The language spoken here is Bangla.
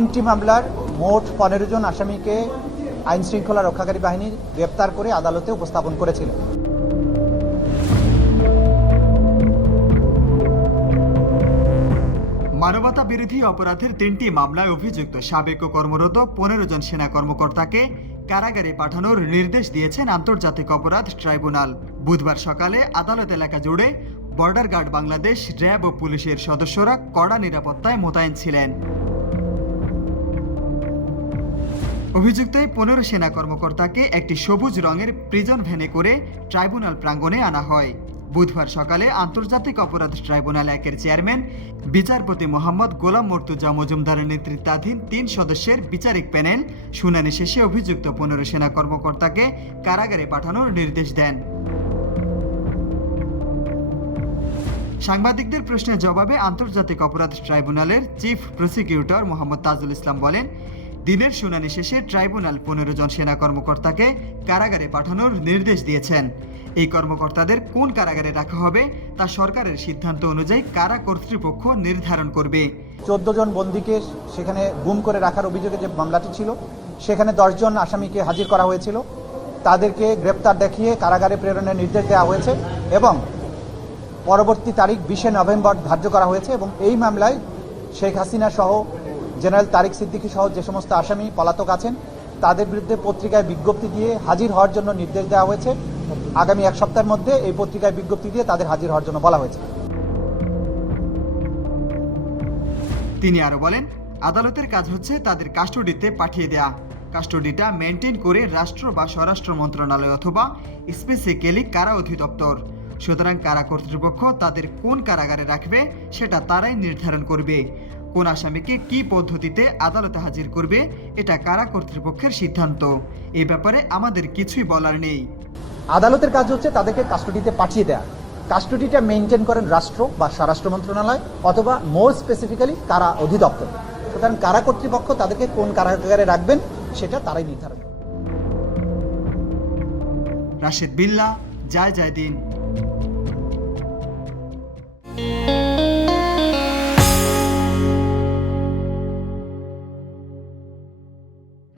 তিনটি মামলার মোট পনেরো জন আসামিকে আইন শৃঙ্খলা রক্ষাকারী বাহিনী গ্রেপ্তার করে আদালতে উপস্থাপন করেছিল। মানবতা বিরোধী অপরাধের তিনটি মামলায় অভিযুক্ত সাবেক ও কর্মরত পনেরো জন সেনা কর্মকর্তাকে কারাগারে পাঠানোর নির্দেশ দিয়েছেন আন্তর্জাতিক অপরাধ ট্রাইব্যুনাল। বুধবার সকালে আদালত এলাকা জুড়ে বর্ডার গার্ড বাংলাদেশ, র্যাব ও পুলিশের সদস্যরা কড়া নিরাপত্তায় মোতায়েন ছিলেন। অভিযুক্ত এই পনেরো সেনা কর্মকর্তাকে একটি সবুজ রঙের প্রিজন ভ্যানে করে ট্রাইব্যুনাল প্রাঙ্গণে আনা হয়। বুধবার সকালে আন্তর্জাতিক অপরাধ ট্রাইব্যুনাল একের চেয়ারম্যান বিচারপতি মোহাম্মদ গোলাম মর্তুজা মজুমদারের নেতৃত্বাধীন তিন সদস্যের বিচারিক প্যানেল শুনানি শেষে অভিযুক্ত পনেরো সেনা কর্মকর্তাকে কারাগারে পাঠানোর নির্দেশ দেন। সাংবাদিকদের প্রশ্নের জবাবে আন্তর্জাতিক অপরাধ ট্রাইব্যুনালের চিফ প্রসিকিউটর মোহাম্মদ তাজুল ইসলাম বলেন দিনের শুনানি শেষে ট্রাইব্যুনাল পনেরো জন সেনা কর্মকর্তাকে কারাগারে পাঠানোর নির্দেশ দিয়েছেন। এই কর্মকর্তাদের কোন কারাগারে রাখা হবে তা সরকারের সিদ্ধান্ত অনুযায়ী কারা কর্তৃপক্ষ নির্ধারণ করবে। চোদ্দ জন বন্দীকে সেখানে গুম করে রাখার অভিযোগে যে মামলাটি ছিল, সেখানে দশজন আসামিকে হাজির করা হয়েছিল। তাদেরকে গ্রেপ্তার দেখিয়ে কারাগারে প্রেরণের নির্দেশ দেওয়া হয়েছে এবং পরবর্তী তারিখ বিশে নভেম্বর ধার্য করা হয়েছে এবং এই মামলায় শেখ হাসিনা সহ জেনারেল তারিক সিদ্দিকী সহ যে সমস্ত আসামি পলাতক আছেন, তাদের বিরুদ্ধে পত্রিকায় বিজ্ঞপ্তি দিয়ে হাজির হওয়ার জন্য নির্দেশ দেওয়া হয়েছে। আগামী এক সপ্তাহের মধ্যে এই পত্রিকায় বিজ্ঞপ্তি দিয়ে তাদের হাজির হওয়ার জন্য বলা হয়েছে। তিনি আরও বলেন, আদালতের কাজ হচ্ছে তাদের কাস্টডিতে পাঠিয়ে দেয়া। কাস্টডিটা মেনটেন করে রাষ্ট্র বা স্বরাষ্ট্র মন্ত্রণালয় অথবা স্পেসিক্যালি কারা অধিদপ্তর। সুতরাং কারা কর্তৃপক্ষ তাদের কোন কারাগারে রাখবে, সেটা তারাই নির্ধারণ করবে। কোন আসামিকে কি পদ্ধতিতে আদালতে হাজির করবে এটা কারা কর্তৃপক্ষের সিদ্ধান্ত? এ ব্যাপারে আমাদের কিছুই বলার নেই। আদালতের কাজ হচ্ছে তাদেরকে কাস্টডিতে পাঠিয়ে দেয়া। কাস্টডিটা মেনটেন করেন রাষ্ট্র বা স্বরাষ্ট্র মন্ত্রণালয় অথবা মোর স্পেসিফিক্যালি কারা অধিদপ্তর। সুতরাং কারা কর্তৃপক্ষ তাদেরকে কোন কারাগারে রাখবেন সেটা তারাই নির্ধারণ। রাশেদ বিল্লা জয় জয় দিন